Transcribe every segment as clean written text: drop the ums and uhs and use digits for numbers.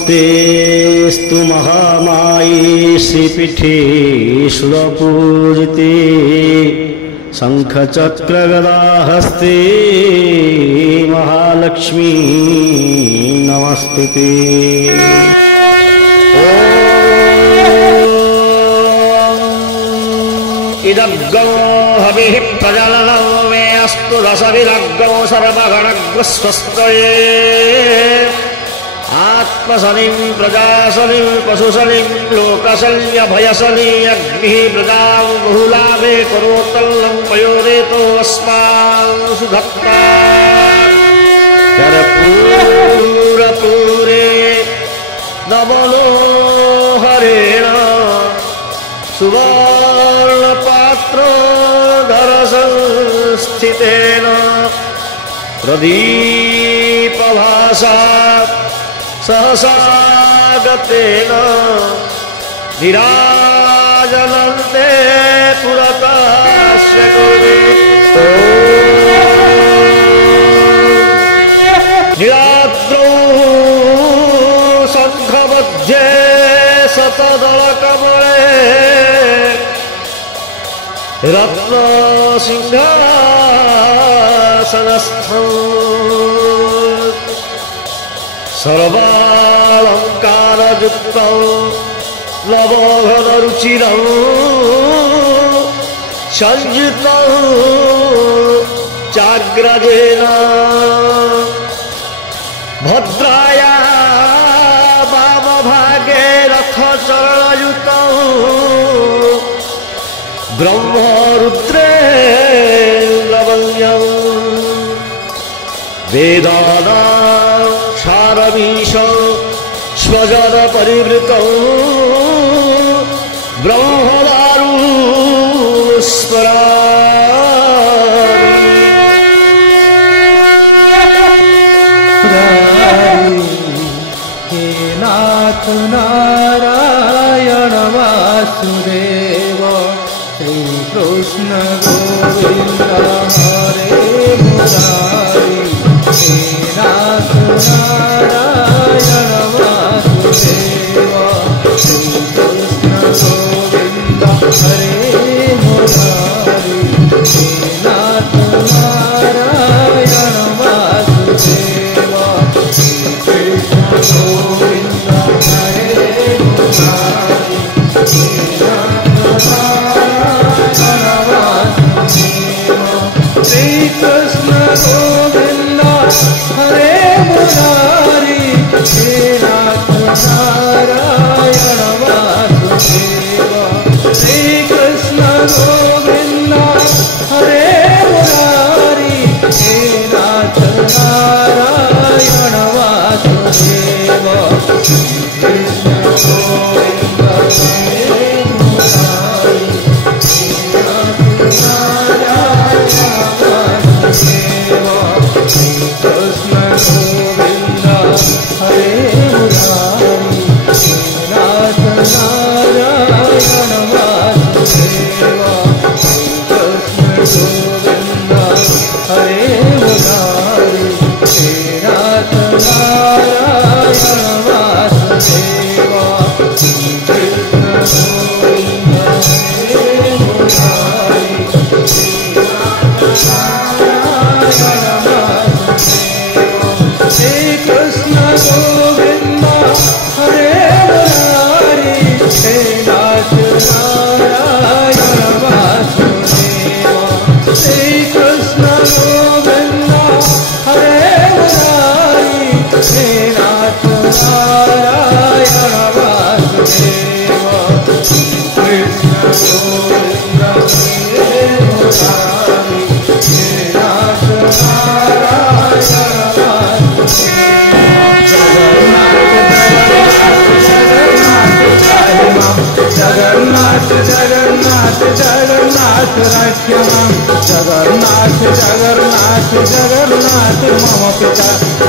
नमस्तेस्तु महामाये श्रीपीठे सुरपूजिते शंखचक्रगदाहस्ते महालक्ष्मी नमस्तुते। इदग्गो हविः प्रजननं मे अस्तु दशविलग्गो सर्वगणग्रस्वस्तये आत्मशनिं प्रजाशनिं पशुशनिं लोकशल्यभयशनि अग्निः प्रजां बहुलाभे करोत्तल्लं पयोरेतो अस्मान् सुधत्ता कर्पूरपूरे नवलोहरेण सुवर्णपात्रोदरसंस्थितेन प्रदीपभासा सहसागतेन विराजनन्ते पुरतस्य नीलाद्रौ शङ्खमध्ये शतदलकमले रत्नसिंहासनस्थं सर्वालङ्कारयुक्तं लवघनरुचिरं संयुतं चाग्रजेन भद्राया वामभागे रथचरणयुतं ब्रह्मरुद्रेन्द्रवन्द्यं वेदानां सारमीश स्वजन परिवृतौ ब्रह्मदारु हे नाथ नारायण वासुदेव श्री कृष्ण गोविंद हरे मुरारी। हे नाथ नारायण वासुदेव श्री कृष्ण गोविंद हरे मुरारी। हे नाथ नारायण वासुदेव श्री कृष्ण गोविंद हरे मुरारी। हे नाथ नारायण वासुदेव श्री कृष्ण गोविंद हरे मुरारी। हे नाथ नारायण वासुदेव श्री कृष्ण गोविंद हरे मुरारी। हे नाथ नारायण वासुदेव श्री कृष्ण गोविंद हरे मुरारी। हे नाथ नारायण वासुदेव श्री कृष्ण गोविंद हरे मुरारी। हे नाथ नारायण वासुदेव श्री कृष्ण गोविंद हरे मुरारी। हे नाथ नारायण वासुदेव श्री कृष्ण गोविंद हरे मुरारी। श्री कृष्ण गोविंद हरे मुरारी। हे नाथ नारायण वासुदेव श्री कृष्ण गोविंद हरे मुरारी। हे नाथ नारायण वासुदेव श्री कृष्ण गोविंद हरे मुरारी। हे नाथ नारायण जगन्नाथ जगन्नाथ जगन्नाथ जगन्नाथ रक्षमां जगन्नाथ जगन्नाथ जगन्नाथ मम पिता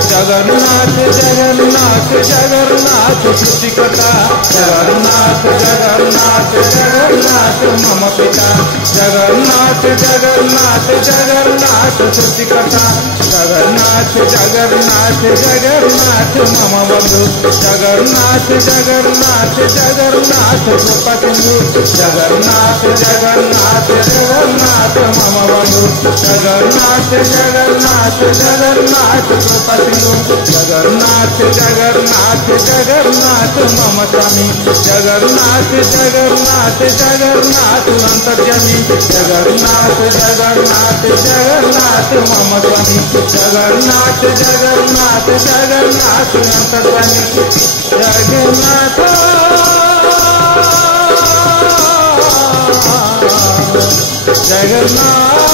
जगन्नाथ जगन्नाथ जगन्नाथ सृष्टिकर्ता जगन्नाथ जगन्नाथ जगन्नाथ मम पिता जगन्नाथ जगन्नाथ जगन्नाथ सृष्टिकर्ता जगन्नाथ जगन्नाथ जगन्नाथ मम बंधु जगन्नाथ जगन्नाथ जगन्नाथ कृपा सिंधु जगन्नाथ जगन्नाथ जगन्नाथ मम बंधु जगन्नाथ जगन्नाथ जगन्नाथ कृपा सिंधु जगन्नाथ जगन्नाथ जगन्नाथ मम स्वामी जगन्नाथ जगन्नाथ जगन्नाथ अंतर्यामी जगन्नाथ जगन्नाथ जगन्नाथ मम स्वामी जगन्नाथ जगन्नाथ जगन्नाथ अंतर्यामी जगन्नाथ जगन्नाथ